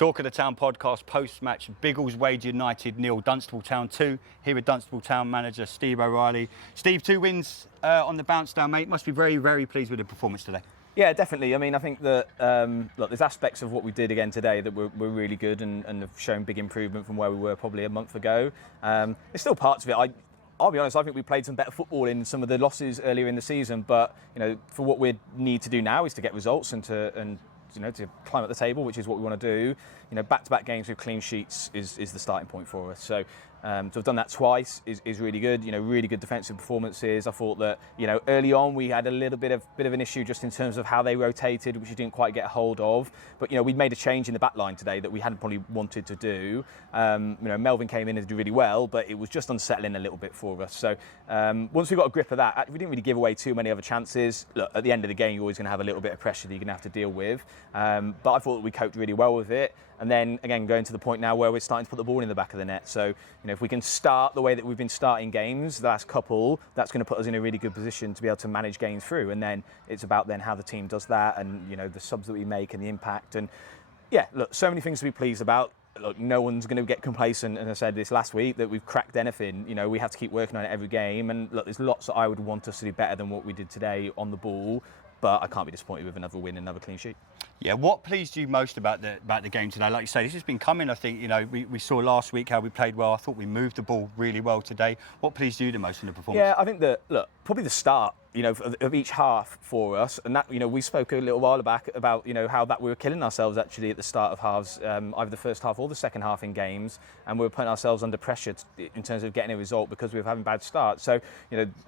Talk of the Town podcast post-match, Biggleswade United 0, Dunstable Town 2. Here with Dunstable Town manager Steve O'Reilly. Steve, 2 wins on the bounce down, mate. Must be very, very pleased with the performance today. Yeah, definitely. I mean, I think that look, there's aspects of what we did again today that were really good and have shown big improvement from where we were probably a month ago. There's still parts of it. I'll be honest, I think we played some better football in some of the losses earlier in the season, but for what we need to do now is to get results and to climb up the table, which is what we want to do. Back-to-back games with clean sheets is the starting point for us. So to have done that twice is really good. Really good defensive performances. I thought that early on we had a little bit of an issue just in terms of how they rotated, which we didn't quite get a hold of. But we made a change in the back line today that we hadn't probably wanted to do. Melvin came in and did really well, but it was just unsettling a little bit for us. So once we got a grip of that, we didn't really give away too many other chances. Look, at the end of the game, you're always going to have a little bit of pressure that you're going to have to deal with. But I thought that we coped really well with it. And then, again, going to the point now where we're starting to put the ball in the back of the net. So, if we can start the way that we've been starting games, the last couple, that's going to put us in a really good position to be able to manage games through. And then it's about then how the team does that and, the subs that we make and the impact. And, yeah, look, so many things to be pleased about. Look, no one's going to get complacent, and I said this last week, that we've cracked anything. We have to keep working on it every game. And, look, there's lots that I would want us to do better than what we did today on the ball. But I can't be disappointed with another win, another clean sheet. Yeah, what pleased you most about the game today? Like you say, this has been coming. I think we saw last week how we played well. I thought we moved the ball really well today. What pleased you the most in the performance? Yeah, I think that probably the start, of each half for us, and that we spoke a little while back about how that we were killing ourselves actually at the start of halves, either the first half or the second half in games, and we were putting ourselves under pressure in terms of getting a result because we were having bad starts. So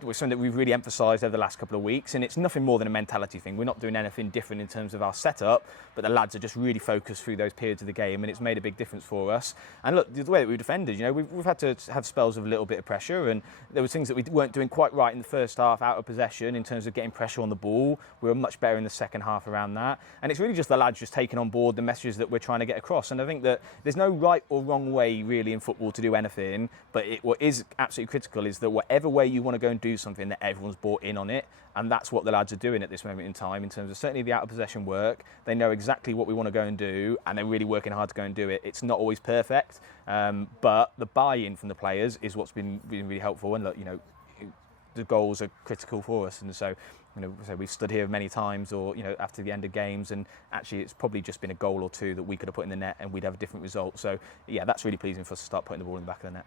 was something that we've really emphasised over the last couple of weeks, and it's nothing more than a mentality thing. We're not doing anything different in terms of our setup, but the lads are just really focused through those periods of the game, and it's made a big difference for us. And look, the way that we defended, we've had to have spells of a little bit of pressure, and there was things that we weren't doing quite right in the first half out of possession in terms of getting pressure on the ball. We were much better in the second half around that, and it's really just the lads just taking on board the messages that we're trying to get across. And I think that there's no right or wrong way really in football to do anything, but what is absolutely critical is that whatever way you want to go and do something, that everyone's bought in on it, and that's what the lads are doing at this moment in time in terms of certainly the out of possession work. They know exactly what we want to go and do, and they're really working hard to go and do it. It's not always perfect, but the buy-in from the players is what's been really helpful. And look, the goals are critical for us, and so we've stood here many times, or after the end of games, and actually it's probably just been a goal or two that we could have put in the net, and we'd have a different result. So yeah, that's really pleasing for us to start putting the ball in the back of the net.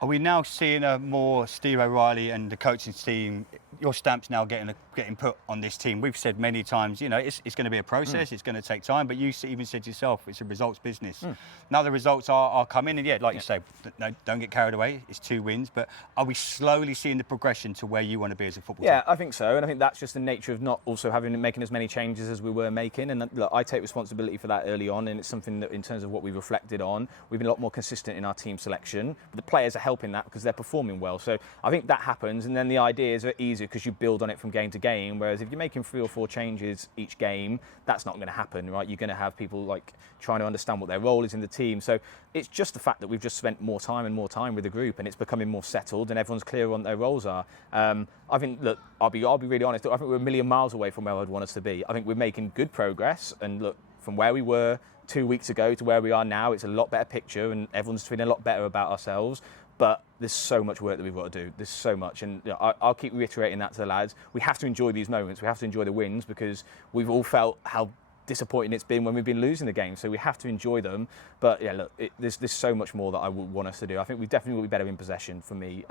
Are we now seeing a more Steve O'Reilly and the coaching team? Your stamp's now getting put on this team. We've said many times, it's going to be a process. It's going to take time. But you even said yourself, it's a results business. Now the results are coming, and you say, no, don't get carried away. It's 2 wins, but are we slowly seeing the progression to where you want to be as a football team? Yeah, I think so, and I think that's just the nature of not also making as many changes as we were making. And look, I take responsibility for that early on, and it's something that, in terms of what we've reflected on, we've been a lot more consistent in our team selection. But the players are helping that because they're performing well. So I think that happens, and then the ideas are easier because you build on it from game to game. Whereas if you're making 3 or 4 changes each game, that's not going to happen, right? You're going to have people trying to understand what their role is in the team. So it's just the fact that we've just spent more time with the group, and it's becoming more settled, and everyone's clear on what their roles are. I think, look, I'll be really honest. I think we're a million miles away from where I'd want us to be. I think we're making good progress, and look, from where we were 2 weeks ago to where we are now, it's a lot better picture, and everyone's feeling a lot better about ourselves. But there's so much work that we've got to do. There's so much, and I'll keep reiterating that to the lads. We have to enjoy these moments. We have to enjoy the wins, because we've all felt how disappointing it's been when we've been losing the game. So we have to enjoy them. But yeah, look, there's so much more that I would want us to do. I think we definitely will be better in possession for me.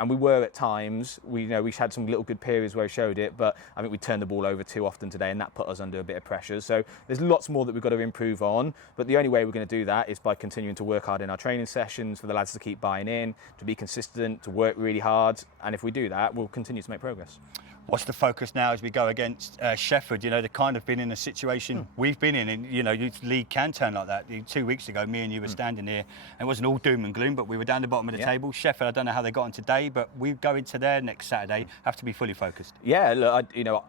And we were at times. We had some little good periods where we showed it, but I think we turned the ball over too often today, and that put us under a bit of pressure. So there's lots more that we've got to improve on, but the only way we're going to do that is by continuing to work hard in our training sessions, for the lads to keep buying in, to be consistent, to work really hard, and if we do that, we'll continue to make progress. What's the focus now as we go against Sheffield? They've kind of been in a situation we've been in, and league can turn like that. 2 weeks ago, me and you were standing here, and it wasn't all doom and gloom, but we were down the bottom of the table. Sheffield, I don't know how they got on today, but we go into there next Saturday, have to be fully focused. Yeah, look,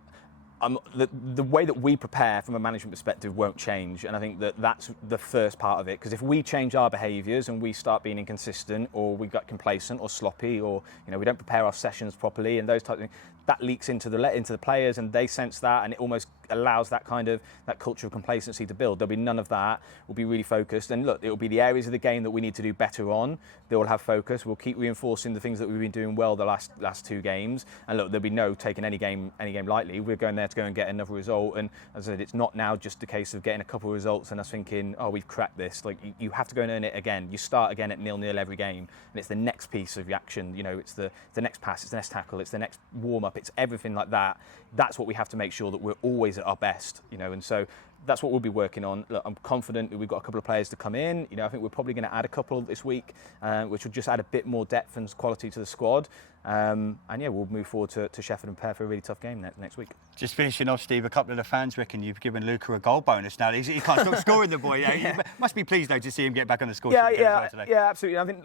the way that we prepare from a management perspective won't change, and I think that that's the first part of it, because if we change our behaviours and we start being inconsistent, or we got complacent or sloppy, or we don't prepare our sessions properly and those types of things, that leaks into the players, and they sense that, and it almost allows that culture of complacency to build. There'll be none of that. We'll be really focused, and look, it'll be the areas of the game that we need to do better on. They will have focus. We'll keep reinforcing the things that we've been doing well the last 2 games, and look, there'll be no taking any game lightly. We're going there to go and get another result, and as I said, it's not now just a case of getting a couple of results and us thinking, oh, we've cracked this. Like, you have to go and earn it again. You start again at 0-0 every game, and it's the next piece of action. It's the next pass, it's the next tackle, it's the next warm up, it's everything like that. That's what we have to make sure that we're always at our best, and so that's what we'll be working on. Look, I'm confident that we've got a couple of players to come in. I think we're probably going to add a couple this week, which will just add a bit more depth and quality to the squad. And yeah, we'll move forward to Sheffield and prepare for a really tough game next week. Just finishing off, Steve, a couple of the fans reckon you've given Luca a goal bonus now. He can't stop scoring, the boy. You must be pleased, though, to see him get back on the score sheet today. Yeah, absolutely. I think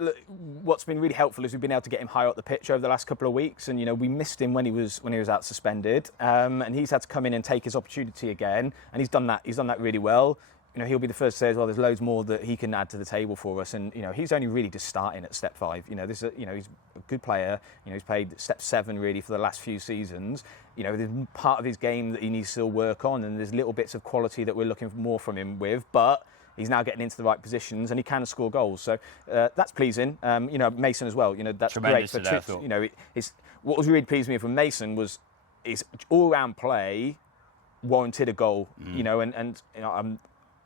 what's been really helpful is we've been able to get him higher up the pitch over the last couple of weeks, and we missed him when he was out suspended, and he's had to come in and take his opportunity again, and he's done that really well. He'll be the first to say as well, there's loads more that he can add to the table for us, and he's only really just starting at step 5. He's a good player. He's played step 7 really for the last few seasons. There's part of his game that he needs to still work on, and there's little bits of quality that we're looking for more from him with, but he's now getting into the right positions and he can score goals. So that's pleasing. Mason as well. That's tremendous great for Trips. What was really pleasing me from Mason was his all-round play warranted a goal.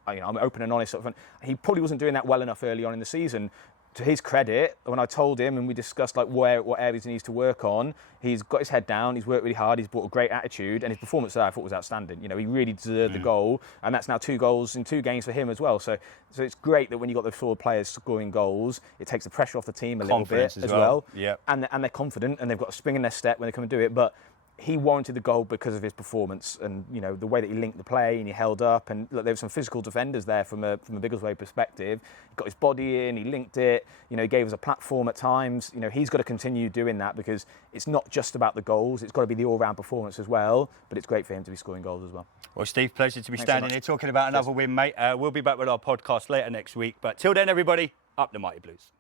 I'm open and honest. He probably wasn't doing that well enough early on in the season. To his credit, when I told him and we discussed what areas he needs to work on, he's got his head down, he's worked really hard, he's brought a great attitude, and his performance there I thought was outstanding. He really deserved the goal, and that's now 2 goals in 2 games for him as well. So it's great that when you've got the forward players scoring goals, it takes the pressure off the team a little bit as well. Yep. And they're confident and they've got a spring in their step when they come and do it. But he warranted the goal because of his performance and the way that he linked the play and he held up, and look, there were some physical defenders there from a Biggleswade perspective. He got his body in, he linked it, he gave us a platform at times. He's got to continue doing that because it's not just about the goals, it's got to be the all-round performance as well, but it's great for him to be scoring goals as well. Well, Steve, pleasure to be Thanks standing so here talking about another win, mate. We'll be back with our podcast later next week, but till then, everybody, up the Mighty Blues.